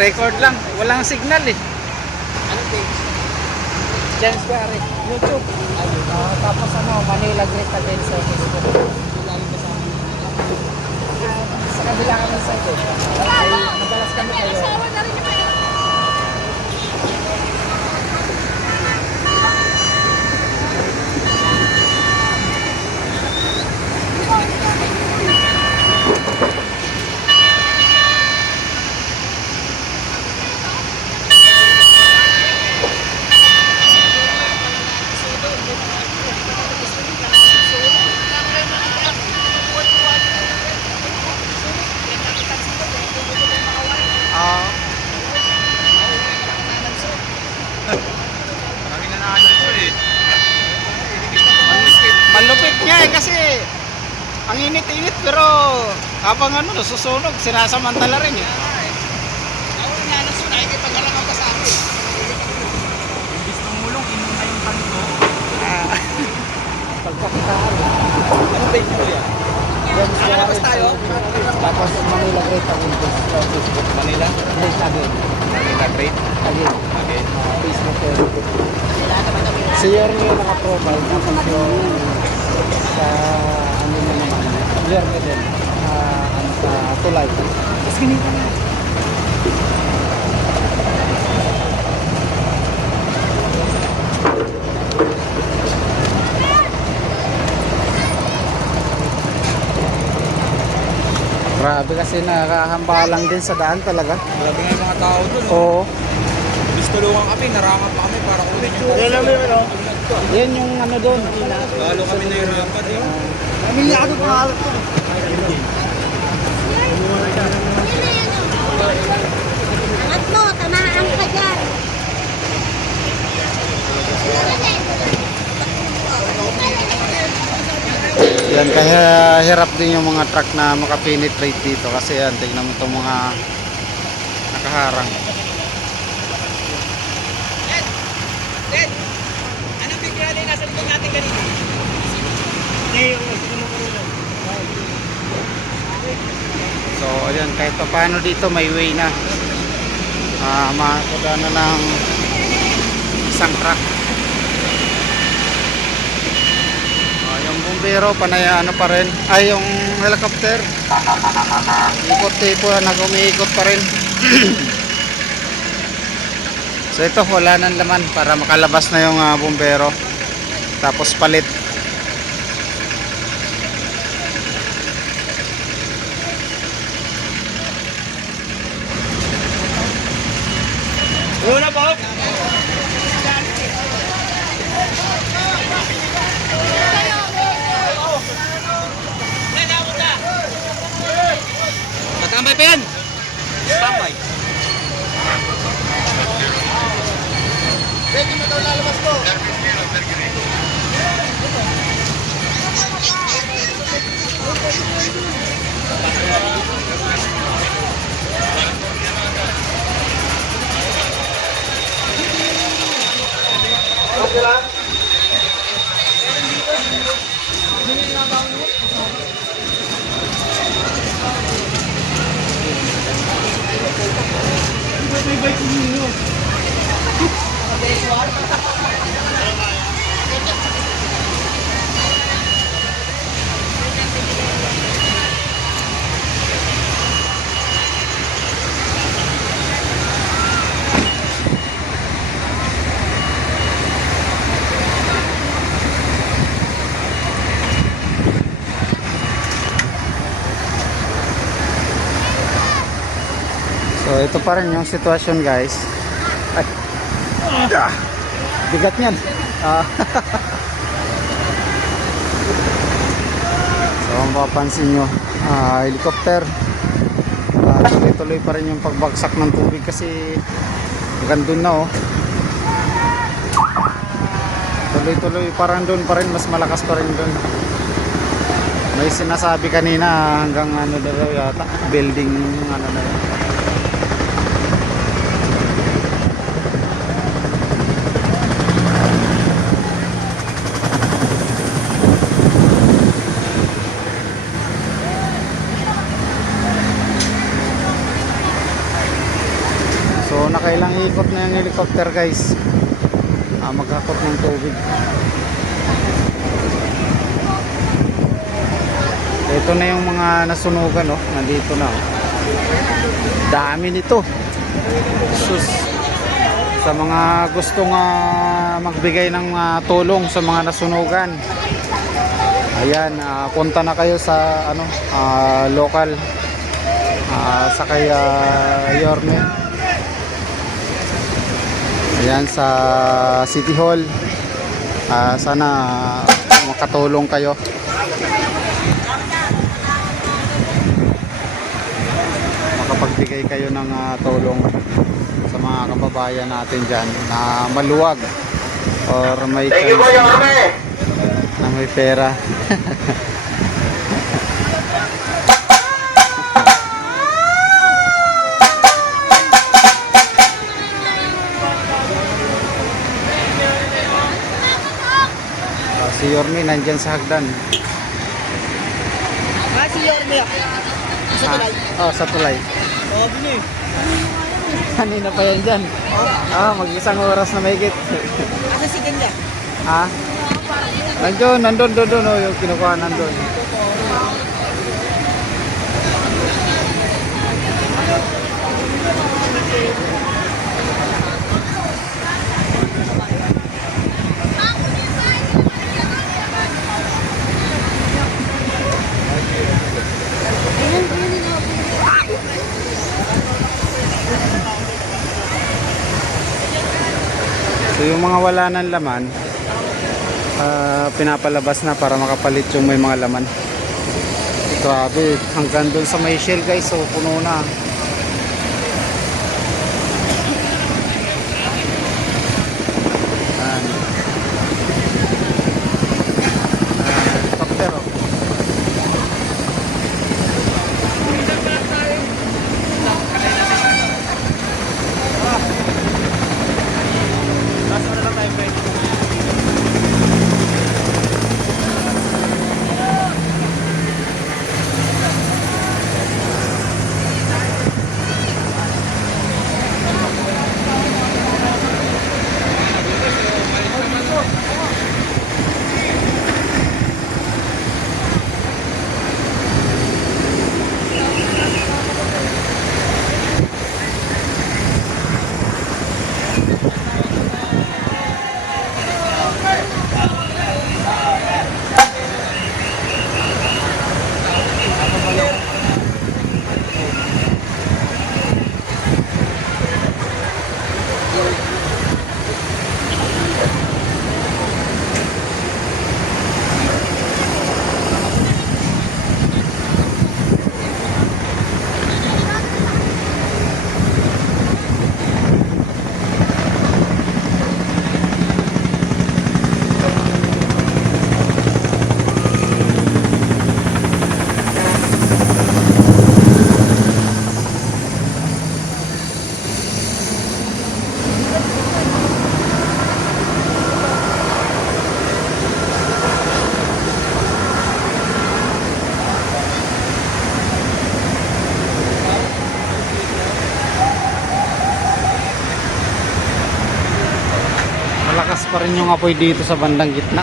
Record lang. Walang signal eh. Anong page? Chance Gary. YouTube. Ah, tapos ano, Manila Great Again sa Facebook. Lagi ka sa akin. Sa kabila kami sa ito. Madalas kami kayo. Ah. Kami na naano eh. Malupit niya eh kasi ang init-init pero habang ano nasusunog sinasamantala rin eh. Ako nga na so, nakikipagalaman ka sa akin. Imbis tumulong, inom na yung. Ah. Pagkakitaan. Anong page mo yan? Yan Nakalabas tayo? Tapos Manila Great Again. Manila? Great Again. Manila Great. Again. Okay. Ah, Facebook. Si Yorme yung yung sa ano Yorme din ah, ano, sa tulay tapos ganito na Grabe kasi nakakahambalang din sa daan talaga. Grabe nga yung mga tao dun. Oh. Oo. Imbis tulungan kami, narangat pa kami para ulit. Yan lang yun, no? Yan yung ano doon. Lalo kami nahirapan eh. Pamilya ako pangalan ko. Angat mo, tamaan ka dyan. Yan, kaya hirap din yung mga truck na makapenetrate dito kasi yan, tingnan mo itong mga nakaharang. Ted! Anong picture natin nasa likod natin kanina? So, ayan, kahit pa paano dito may way na. Ah, makakuda na ng isang truck. Ah, yung bumbero, panay ano pa rin. Ay, yung helicopter. Ikot-tipo na umiikot pa rin. so, ito, wala nang laman para makalabas na yung ah, bumbero. Tapos palit. natin. So ito pa rin yung sitwasyon guys. Ay. Ah. Bigat niyan. Ah. so kung mapapansin nyo, ah, helicopter. Ah, tuloy-tuloy pa rin yung pagbagsak ng tubig kasi hanggang dun na oh. Tuloy-tuloy parang dun pa rin, mas malakas pa rin dun. May sinasabi kanina hanggang ano daw yata, building ano na yun. Ikot na yung helicopter guys. Ah, maghakot ng tubig. Ito na yung mga nasunugan, no? Nandito na. Oh. Dami nito. Sus. Sa mga gustong ah, magbigay ng ah, tulong sa mga nasunugan. Ayan, ah, punta na kayo sa ano, ah, local ah, sa kay ah, Yorme. Ayan sa City Hall. Ah, sana makatulong kayo. Makapagbigay kayo ng ah, tulong sa mga kababayan natin dyan na maluwag or may Thank you na may pera. si Yorme nandyan sa hagdan. Ah, si Yorme ah. Sa Ah, tulay. oh, sa tulay. Oo, bini. Kanina pa yan dyan. Ah, mag-isang oras na mahigit. Asa si Ganda? ha? Nandun, nandun, doon, doon, oh, yung kinukuha nandun. Yung mga wala ng laman, ah, pinapalabas na para makapalit yung may mga laman. Grabe, hanggang doon sa may shell guys, so puno na. naman yung apoy dito sa bandang gitna